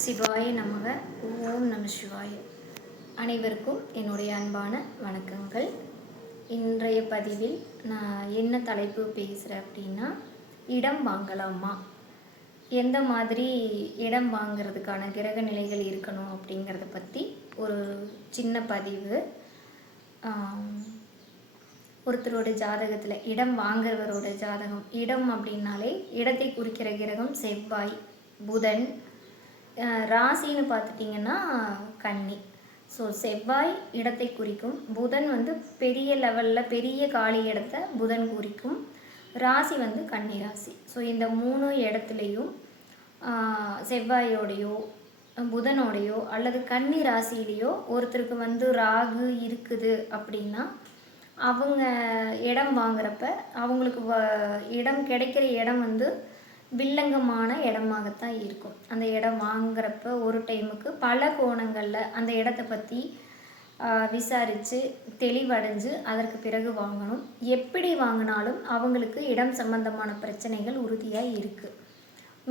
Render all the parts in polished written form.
சிவாய நமக. ஓம் நம சிவாய. அனைவருக்கும் என்னுடைய அன்பான வணக்கங்கள். இன்றைய பதிவில் நான் என்ன தலைப்பு பேசுகிறேன் அப்படின்னா, இடம் வாங்கலாமா, எந்த மாதிரி இடம் வாங்கிறதுக்கான கிரக நிலைகள் இருக்கணும் அப்படிங்கிறத பற்றி ஒரு சின்ன பதிவு. ஒருத்தரோட ஜாதகத்தில் இடம் வாங்குறவரோட ஜாதகம், இடம் அப்படின்னாலே இடத்தை குறிக்கிற கிரகம் செவ்வாய், புதன். ராசின்னு பார்த்துட்டிங்கன்னா கன்னி. ஸோ செவ்வாய் இடத்தை குறிக்கும், புதன் பெரிய லெவலில் பெரிய காலி இடத்த புதன் குறிக்கும், ராசி கன்னி ராசி. ஸோ இந்த 3 இடத்துலையும் செவ்வாயோடையோ புதனோடையோ அல்லது கன்னி ராசியிலையோ ஒருத்தருக்கு ராகு இருக்குது அப்படின்னா அவங்க இடம் வாங்குறப்ப அவங்களுக்கு இடம் கிடைக்கிற இடம் வில்லங்கமான இடமாகத்தான் இருக்கும். அந்த இடம் வாங்குறப்ப ஒரு டைமுக்கு பல கோணங்களில் அந்த இடத்த பற்றி விசாரித்து தெளிவடைஞ்சு அதற்கு பிறகு வாங்கணும். எப்படி வாங்கினாலும் அவங்களுக்கு இடம் சம்பந்தமான பிரச்சனைகள் உறுதியாக இருக்குது.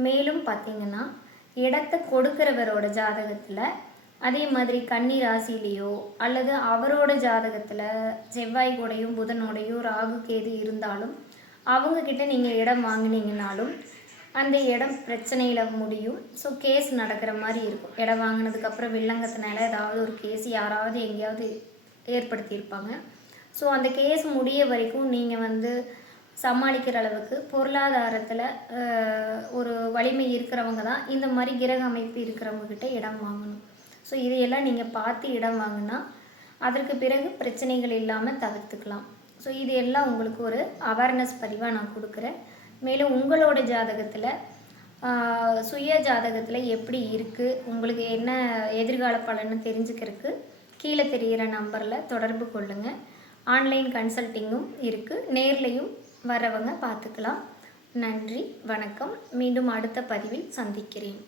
மேலும் பார்த்திங்கன்னா, இடத்தை கொடுக்குறவரோட ஜாதகத்தில் அதே மாதிரி கன்னி ராசிலேயோ அல்லது அவரோட ஜாதகத்தில் செவ்வாய் கூடையும் புதனோடையும் ராகு கேது இருந்தாலும் அவங்கக்கிட்ட நீங்கள் இடம் வாங்கினீங்கனாலும் அந்த இடம் பிரச்சனையில் முடியும். ஸோ கேஸ் நடக்கிற மாதிரி இருக்கும். இடம் வாங்கினதுக்கப்புறம் வில்லங்கத்தினால ஏதாவது ஒரு கேஸ் யாராவது எங்கேயாவது ஏற்படுத்தியிருப்பாங்க. ஸோ அந்த கேஸ் முடிய வரைக்கும் நீங்கள் சமாளிக்கிற அளவுக்கு பொருளாதாரத்தில் ஒரு வலிமை இருக்கிறவங்க தான் இந்த மாதிரி கிரக அமைப்பு இருக்கிறவங்கக்கிட்ட இடம் வாங்கணும். ஸோ இதையெல்லாம் நீங்கள் பார்த்து இடம் வாங்கினா அதற்கு பிறகு பிரச்சனைகள் இல்லாமல் தவிர்த்துக்கலாம். ஸோ இது எல்லாம் உங்களுக்கு ஒரு அவேர்னஸ் பதிவாக நான் கொடுக்குறேன். மேலும் உங்களோட ஜாதகத்தில் சுய ஜாதகத்தில் எப்படி இருக்குது, உங்களுக்கு என்ன எதிர்கால பலன்னு தெரிஞ்சுக்கிறதுக்கு கீழே தெரிகிற நம்பரில் தொடர்பு கொள்ளுங்கள். ஆன்லைன் கன்சல்ட்டிங்கும் இருக்குது, நேர்லையும் வரவங்க பார்த்துக்கலாம். நன்றி, வணக்கம். மீண்டும் அடுத்த பதிவில் சந்திக்கிறேன்.